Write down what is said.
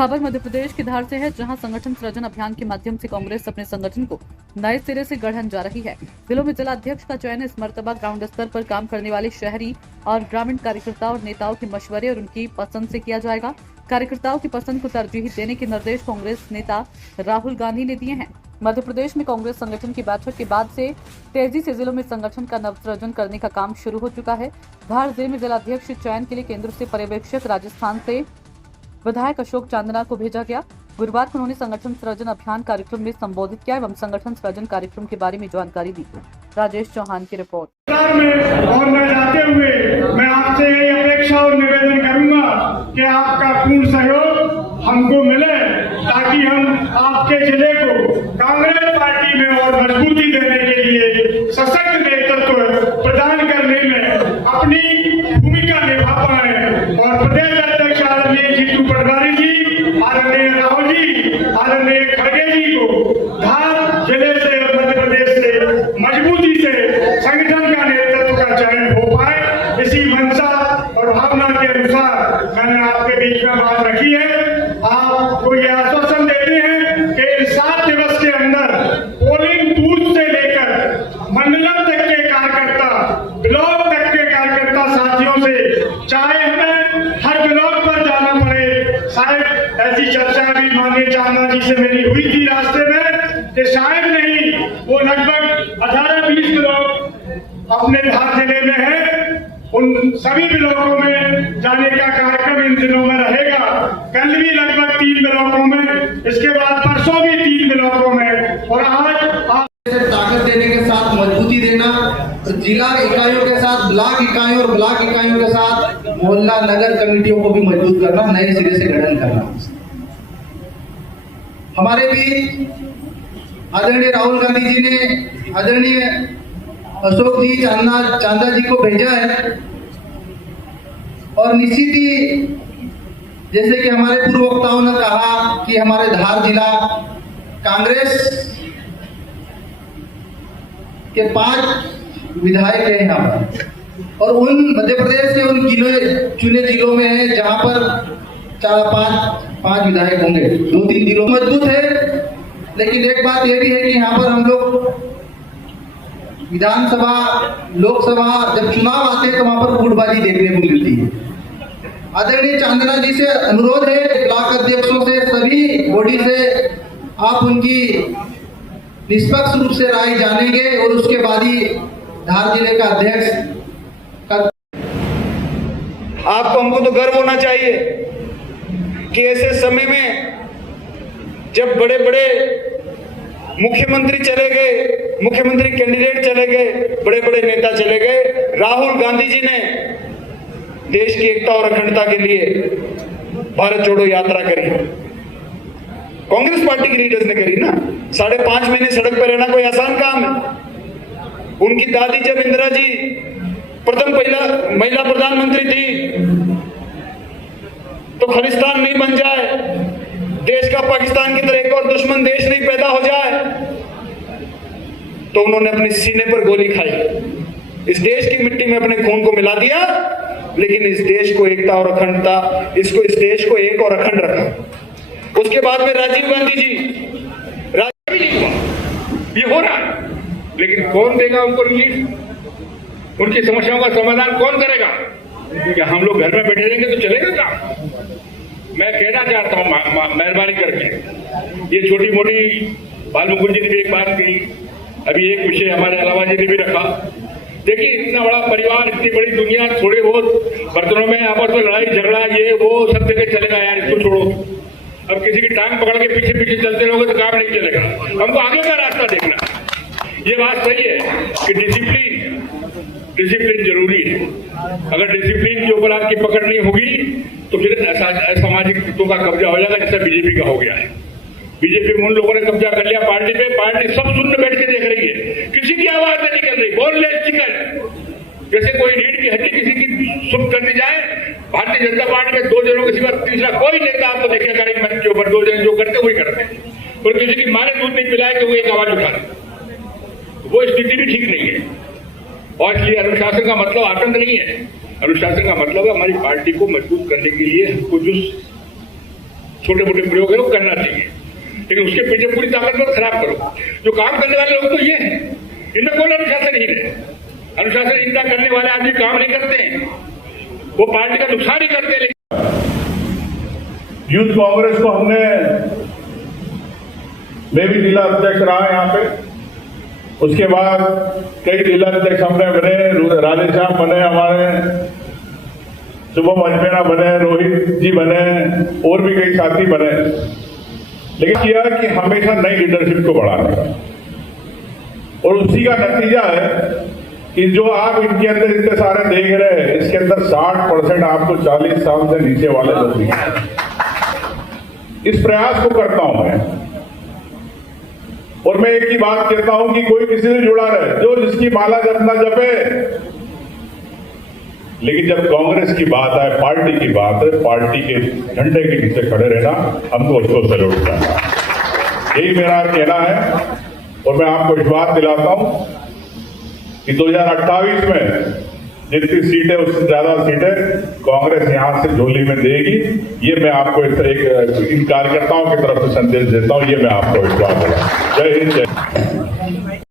खबर मध्य प्रदेश की धार से है, जहां संगठन सृजन अभियान के माध्यम से कांग्रेस अपने संगठन को नए सिरे से गढ़ने जा रही है। जिलों में जिला अध्यक्ष का चयन इस मर्तबा ग्राउंड स्तर पर काम करने वाले शहरी और ग्रामीण कार्यकर्ताओं और नेताओं के मशवरे और उनकी पसंद से किया जाएगा। कार्यकर्ताओं की पसंद को तरजीह देने के निर्देश कांग्रेस नेता राहुल गांधी ने दिए हैं। मध्य प्रदेश में कांग्रेस संगठन की बैठक के बाद से तेजी से जिलों में संगठन का नवसृजन करने का काम शुरू हो चुका है। धार जिले में जिलाध्यक्ष चयन के लिए केंद्र से पर्यवेक्षक, राजस्थान से विधायक अशोक चांदना को भेजा गया। गुरुवार को उन्होंने संगठन सृजन अभियान कार्यक्रम में संबोधित किया एवं संगठन सृजन कार्यक्रम के बारे में जानकारी दी। राजेश चौहान की रिपोर्ट। और मैं जाते हुए मैं आपसे यही अपेक्षा और निवेदन करूंगा कि आपका पूर्ण सहयोग हमको मिले, ताकि हम आपके जिले को कांग्रेस पार्टी में और मजबूती देने के लिए सशक्त नेतृत्व प्रदान करने में अपनी भूमिका निभा पाए। और प्रदेश अध्यक्ष आदरणीय जीतू पटवारी जी, आदरणीय राहुल जी, आदरणीय खड़गे जी को धार जिले से मध्य प्रदेश से मजबूती से संगठन का नेतृत्व का चयन हो पाए, इसी मंशा और भावना के अनुसार मैंने आपके बीच में बात रखी है। आपको यह आश्वासन देते हैं कि 7 दिवस के अंदर पोलिंग बूथ से लेकर मंडलम तक के कार्यकर्ता, ब्लॉक तक के कार्यकर्ता साथियों से, चाहे हमें हर ब्लॉक पर जाना पड़े, शायद ऐसी चर्चा भी माननीय चांदना जी से मेरी हुई थी रास्ते में कि शायद नहीं, वो लगभग 18-20 ब्लॉक अपने धार जिले में है, उन सभी ब्लॉकों में जाने का कार्यक्रम इन दिनों में रहेगा। कल भी लगभग 3 ब्लॉकों में, इसके बाद परसों भी 3 ब्लॉकों में, और आज ताकत देने के साथ मजबूती देना, जिला इकाइयों के साथ ब्लॉक इकाइयों और ब्लॉक इकाइयों के साथ मोहल्ला नगर कमेटियों को भी मजबूत करना, नए सिरे से गठन करना। हमारे भी आदरणीय राहुल गांधी जी ने आदरणीय अशोक जी चांदा जी को भेजा है, और निश्चित ही जैसे कि हमारे पूर्व वक्ताओं ने कहा कि हमारे धार जिला कांग्रेस के 5 विधायक हैं यहाँ पर, और उन मध्य प्रदेश के उन चुने जिलों में है जहां पर 4-5 विधायक होंगे। 2-3 जिलों मजबूत है, लेकिन एक बात यह भी है कि यहाँ पर हम लोग विधानसभा, लोकसभा जब चुनाव आते हैं तो वहां पर गुटबाजी देखने को मिलती है। आदरणीय चांदना जी से अनुरोध है, ब्लॉक अध्यक्षों से, सभी बॉडी से आप उनकी निष्पक्ष रूप से राय जानेंगे और उसके बाद ही धार जिले का अध्यक्ष आपको, हमको तो गर्व होना चाहिए कि ऐसे समय में जब बड़े बड़े मुख्यमंत्री चले गए, मुख्यमंत्री कैंडिडेट चले गए, बड़े बड़े नेता चले गए, राहुल गांधी जी ने देश की एकता और अखंडता के लिए भारत जोड़ो यात्रा करी। कांग्रेस पार्टी के लीडर्स ने करी ना। 5.5 महीने सड़क पर रहना कोई आसान काम है। उनकी दादी जब इंदिरा जी प्रथम महिला प्रधानमंत्री थी, तो खालिस्तान नहीं बन जाए, देश का पाकिस्तान की तरह एक और दुश्मन देश नहीं पैदा हो जाए, तो उन्होंने अपने सीने पर गोली खाई। इस देश की मिट्टी में अपने खून को मिला दिया, लेकिन इस देश को एकता और अखंडता, इस देश को एक और अखंड रखा। उसके बाद में राजीव गांधी जी, भी नहीं हुआ, ये हो रहा है, लेकिन कौन देगा उनको रिलीफ? उनकी समस्याओं का समाधान कौन करेगा? क्या हम लोग घर में बैठे रहेंगे तो चलेगा क्या? मैं कहना चाहता हूँ मेहरबानी करके, ये छोटी मोटी बालमुकुंद जी ने भी एक बात कही, अभी एक विषय हमारे अलावा जी ने भी रखा। देखिए, इतना बड़ा परिवार, इतनी बड़ी दुनिया, थोड़े बहुत बर्तनों में आपस में लड़ाई झगड़ा, ये वो सब जगह चलेगा यार, इसको छोड़ो। अब किसी की टांग पकड़ के पीछे पीछे चलते रहोगे तो काम नहीं चलेगा। हमको आगे का रास्ता देखना। ये बात सही है कि डिसिप्लिन जरूरी है। अगर डिसिप्लिन के ऊपर आपकी पकड़ नहीं होगी तो फिर असामाजिक तत्वों का कब्जा हो जाएगा, जैसा बीजेपी का हो गया है। बीजेपी में उन लोगों ने कब्जा कर लिया पार्टी पे, पार्टी सब सुन बैठ के देख रही है, किसी की आवाज नहीं निकल रही। बोनलेस चिकन, जैसे कोई रीढ़ की हड्डी किसी की सुन कर दी जाए। भारतीय जनता पार्टी में 2 जनों के सिवा तीसरा कोई नेता आपको देखेगा नहीं मंच के ऊपर। 2 जन जो करते वही करते हैं, और किसी की माँ ने दूध नहीं पिलाए तो वो एक आवाज उठा दे। वो स्थिति भी ठीक नहीं है, और इसलिए अनुशासन का मतलब आतंक नहीं है। अनुशासन का मतलब है हमारी पार्टी को मजबूत करने के लिए हमको जो छोटे मोटे प्रयोग है वो करना चाहिए, लेकिन उसके पीछे पूरी ताकत मत खराब करो। जो काम करने वाले लोग तो ये हैं, इनमें कोई अनुशासनहीन है। अनुशासनहीनता करने वाले आदमी काम नहीं करते हैं, वो पार्टी का नुकसान ही करते हैं। यूथ कांग्रेस को हमने, मैं भी जिला अध्यक्ष रहा यहाँ पे, उसके बाद कई जिला अध्यक्ष हमने बने, राधेश्याम बने, हमारे शुभम अजमेरा बने, रोहित जी बने, और भी कई साथी बने, लेकिन किया कि हमेशा नई लीडरशिप को बढ़ाने का, और उसी का नतीजा है कि जो आप इनके अंदर इतने सारे देख रहे हैं, इसके अंदर 60% आपको 40 साल से नीचे वाले लोग दिख रहे हैं। इस प्रयास को करता हूं मैं, और मैं एक ही बात कहता हूं कि कोई किसी से जुड़ा रहे, जो जिसकी माला जपना जपे, लेकिन जब कांग्रेस की बात आए, पार्टी की बात है, पार्टी के झंडे के नीचे खड़े रहना, हमको उसको सैल्यूट करना, यही मेरा कहना है। और मैं आपको विश्वास दिलाता हूं कि 2028 में जितनी सीटें, उससे ज्यादा सीटें कांग्रेस यहां से झोली में देगी, ये मैं आपको एक इन कार्यकर्ताओं की तरफ से संदेश देता हूं, ये मैं आपको विश्वास दिलाता हूं। जय हिंद, जय।